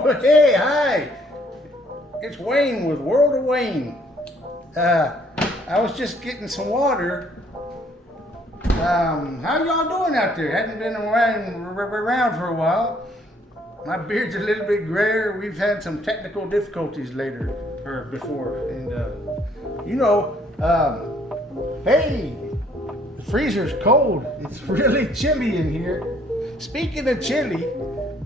Oh, hey, hi. It's Wayne with World of Wayne. I was just getting some water. How y'all doing out there? Hadn't been around for a while. My beard's a little bit grayer. We've had some technical difficulties before. And, hey, the freezer's cold. It's really chilly in here. Speaking of chili,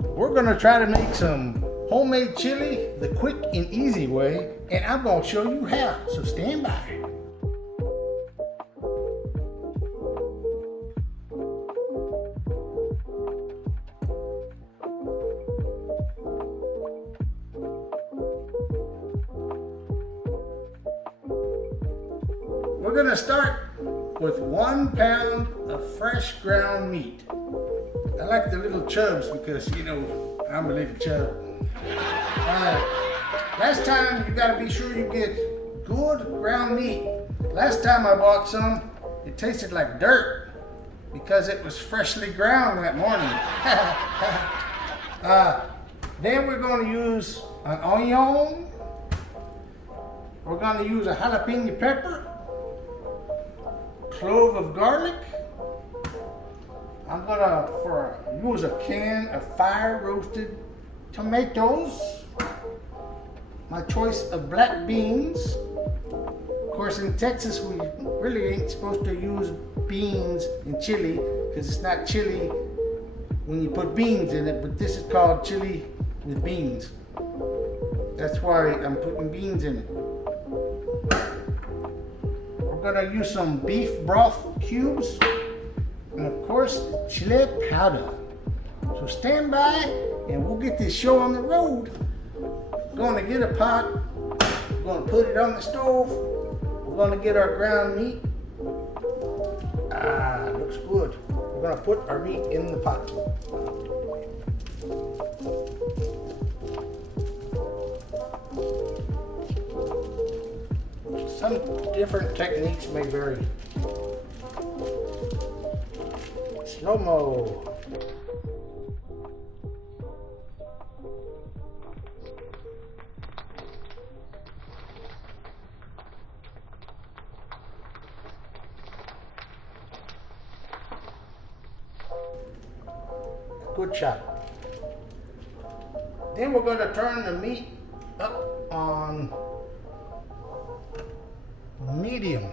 we're gonna try to make some homemade chili the quick and easy way, and I'm gonna show you how, so stand by. We're gonna start with 1 pound of fresh ground meat. I like the little chubs because, I'm a little chub. Last time, you gotta be sure you get good ground meat. Last time I bought some, it tasted like dirt because it was freshly ground that morning. Then we're gonna use an onion. We're gonna use a jalapeno pepper, clove of garlic. I'm gonna use a can of fire roasted tomatoes. My choice of black beans. Of course, in Texas, we really ain't supposed to use beans in chili because it's not chili when you put beans in it, but this is called chili with beans. That's why I'm putting beans in it. We're gonna use some beef broth cubes and of course chili powder. So stand by and we'll get this show on the road. Gonna get a pot, gonna put it on the stove. We're gonna get our ground meat. Looks good. We're gonna put our meat in the pot. Some different techniques may vary. Slow-mo. Good shot. Then we're going to turn the meat up on medium.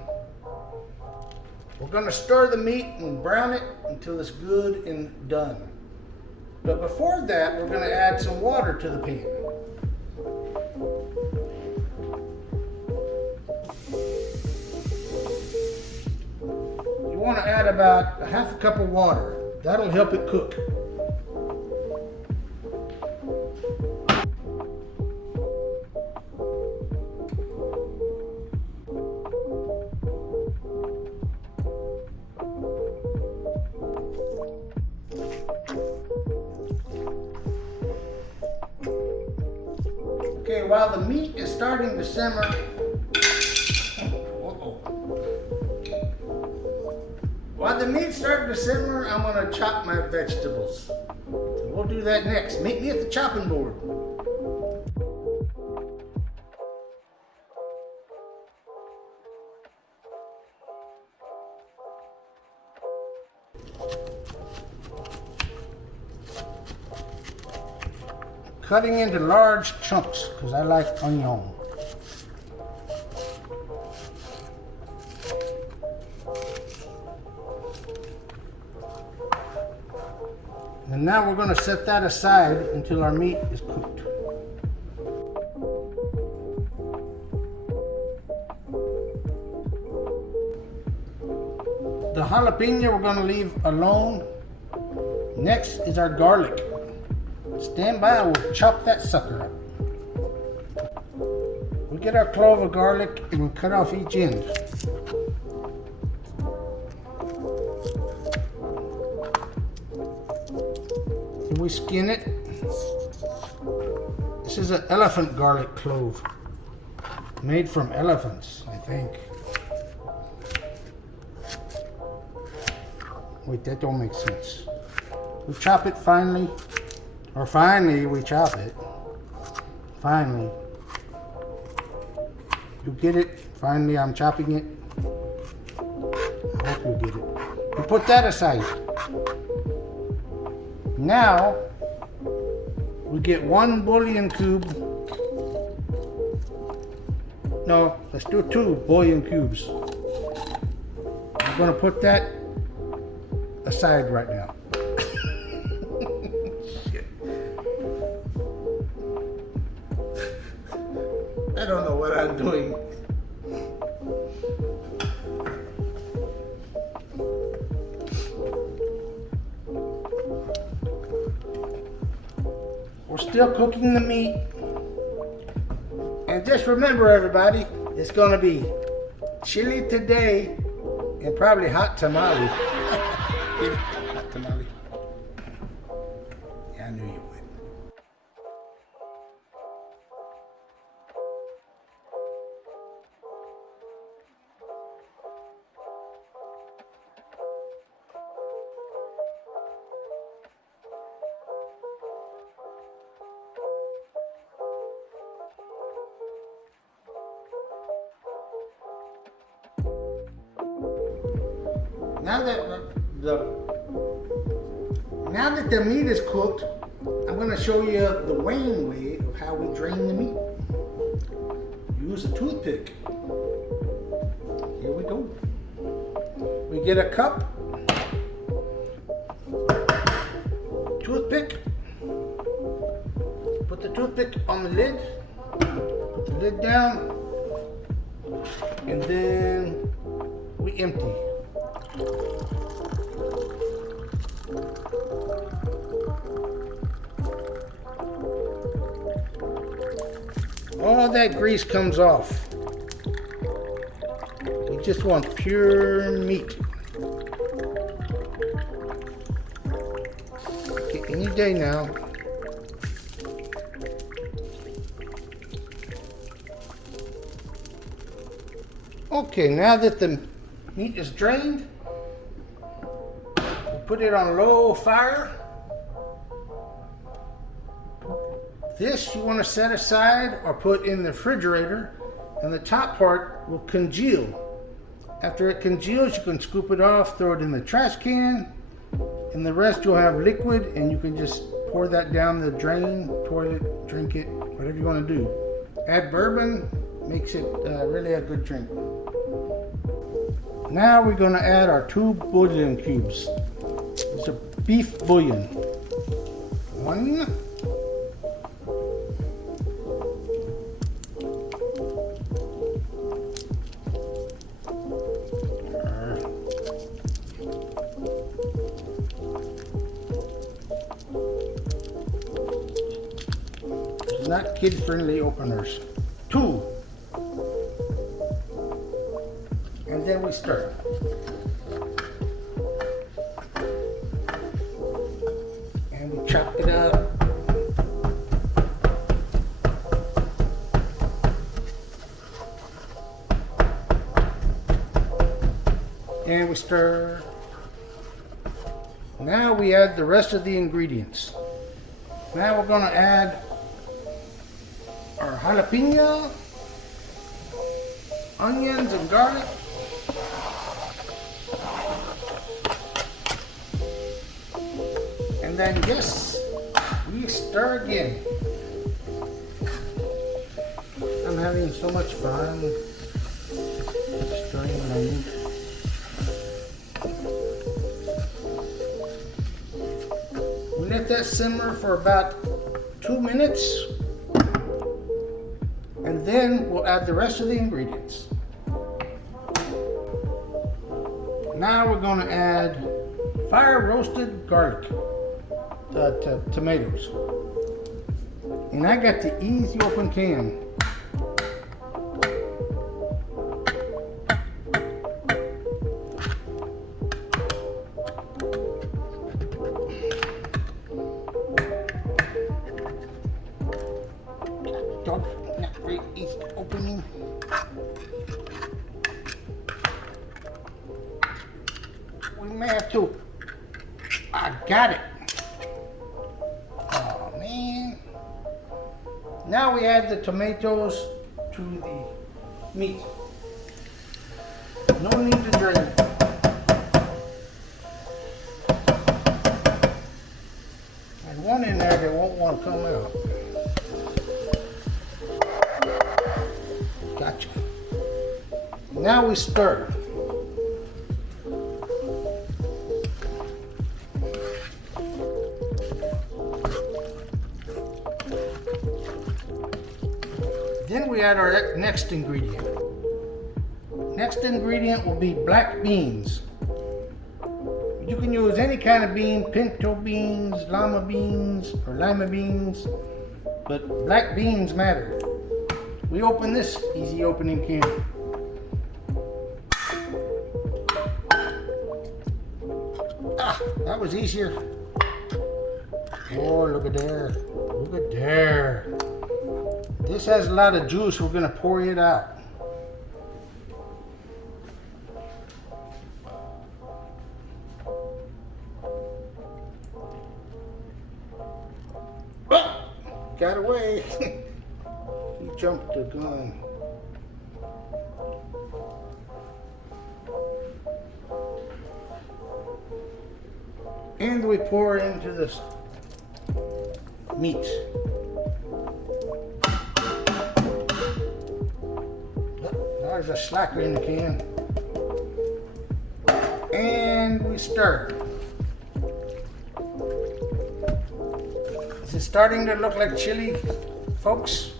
We're going to stir the meat and brown it until it's good and done. But before that, we're going to add some water to the pan. You want to add about a half a cup of water. That'll help it cook. Okay, while the meat is starting to simmer, while the meat's starting to simmer, I'm gonna chop my vegetables. So we'll do that next. Meet me at the chopping board. Cutting into large chunks because I like onion. And now we're going to set that aside until our meat is cooked. The jalapeno we're going to leave alone. Next is our garlic. Stand by, we'll chop that sucker up. We'll get our clove of garlic and we'll cut off each end. And we skin it. This is an elephant garlic clove. Made from elephants, I think. Wait, that don't make sense. We chop it finely. Or finally, we chop it. Finally. You get it? Finally, I'm chopping it. I hope you get it. You put that aside. Now, we get 1 bouillon cube. No, let's do 2 bouillon cubes. I'm gonna put that aside right now. Shit. I don't know what I'm doing. We're still cooking the meat. And just remember, everybody, it's gonna be chili today and probably hot tamale. Hot tamale. Yeah, I knew you would. Now that the meat is cooked, I'm going to show you the Wayne way of how we drain the meat. Use a toothpick. Here we go. We get a cup, toothpick, put the toothpick on the lid, put the lid down, and then we empty. All that grease comes off. We just want pure meat. Okay, any day now. Okay, now that the meat is drained, we'll put it on low fire. This you want to set aside or put in the refrigerator, and the top part will congeal. After it congeals, you can scoop it off, throw it in the trash can, and the rest you'll have liquid, and you can just pour that down the drain, toilet, drink it, whatever you want to do. Add bourbon, makes it really a good drink. Now we're going to add our 2 bouillon cubes. It's a beef bouillon. 1. Not kid-friendly openers. 2. And then we stir. And we chop it up. And we stir. Now we add the rest of the ingredients. Now we're going to add our jalapeno, onions and garlic, and then yes, we stir again. I'm having so much fun stirring my meat. We let that simmer for about 2 minutes. And then we'll add the rest of the ingredients. Now we're going to add fire roasted garlic, tomatoes. And I got the easy open can. Not very easy opening. We may have to. I got it. Oh man. Now we add the tomatoes to the meat. No need to drain it. There's one in there that won't want to come out. Gotcha. Now we stir. Then we add our next ingredient. Next ingredient will be black beans. You can use any kind of bean, pinto beans, lima beans, but black beans matter. We open this easy opening can. Ah, that was easier. Oh, look at there. Look at there. This has a lot of juice. We're going to pour it out. Oh, got away. He jumped the gun. And we pour into this meat. There's a slacker in the can. And we stir. Is it starting to look like chili, folks?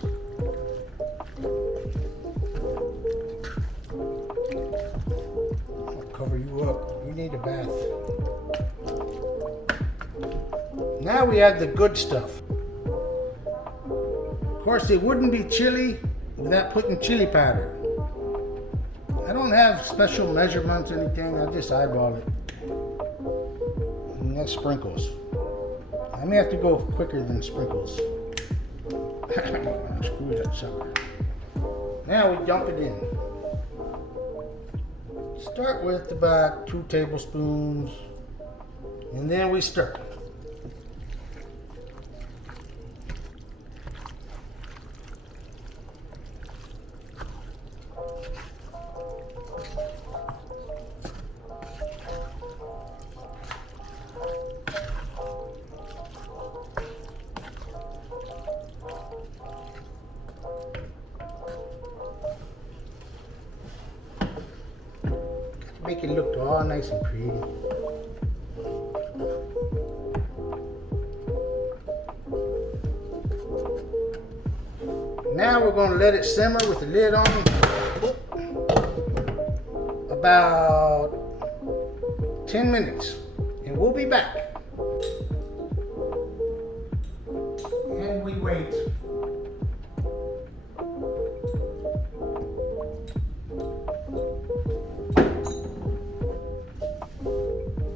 I'll cover you up. You need a bath. Now we add the good stuff. Of course, it wouldn't be chili without putting chili powder. I don't have special measurements or anything, I just eyeball it. And that's sprinkles. I may have to go quicker than sprinkles. Screw that sucker. Now we dump it in. Start with about 2 tablespoons, and then we stir. Make it look all nice and pretty. Now we're going to let it simmer with the lid on about 10 minutes, and we'll be back. And we wait.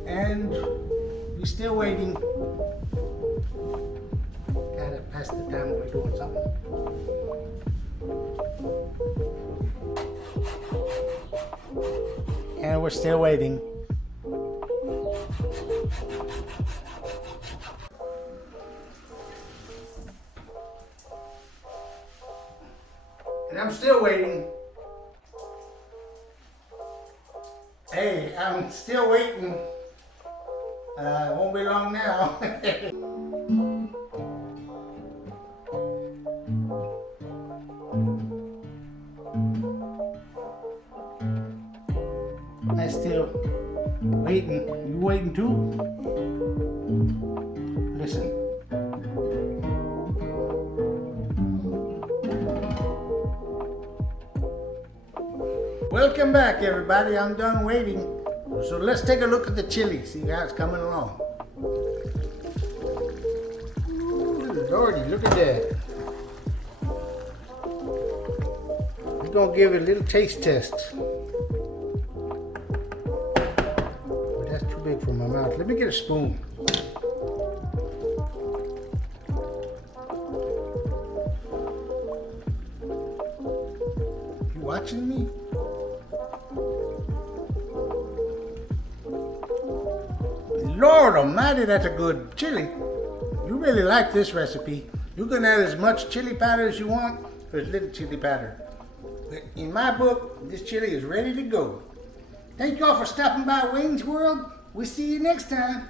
And we're still waiting. Gotta pass the time when we're doing something. And we're still waiting. And I'm still waiting. Hey, I'm still waiting. It won't be long now. I'm still waiting. You waiting too? Listen. Welcome back, everybody. I'm done waiting. So let's take a look at the chili, see how it's coming along. Ooh, Lordy, look at that. We're gonna give it a little taste test. Oh, that's too big for my mouth. Let me get a spoon. You watching me? Lord almighty, that's a good chili. You really like this recipe. You can add as much chili powder as you want, or as little chili powder. But in my book, this chili is ready to go. Thank you all for stopping by Wayne's World. We'll see you next time.